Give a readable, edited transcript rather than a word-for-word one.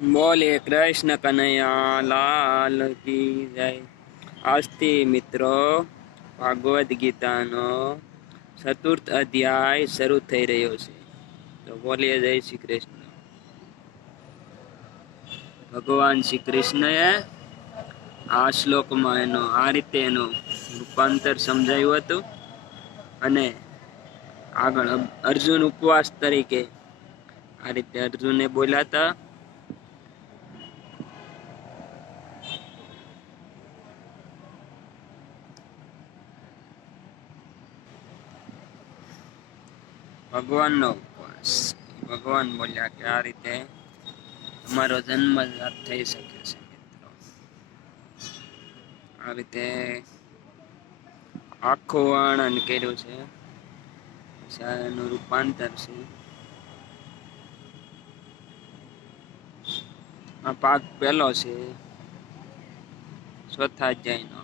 બોલીએ કૃષ્ણ કનૈયા લાલ કી જય। આજથી મિત્રો ભાગવદ ગીતાનો ચતુર્થ અધ્યાય શરૂ થઈ રહ્યો છે। તો બોલીએ જય શ્રી કૃષ્ણ। ભગવાન શ્રી કૃષ્ણએ આ શ્લોકમાં આ રીતે એનું રૂપાંતર સમજાયું હતું અને આગળ અર્જુન ઉપવાસ તરીકે આ રીતે અર્જુને બોલ્યા હતા। ભગવાનનો ઉપવાસ ભગવાન બોલ્યા કે આ રીતે અમારો જન્મ થઈ શકે છે મિત્રો। આ રીતે આખું વર્ણન કર્યું છે, એનું રૂપાંતર છે। આ ભાગ પહેલો છે ચોથા અધ્યાયનો।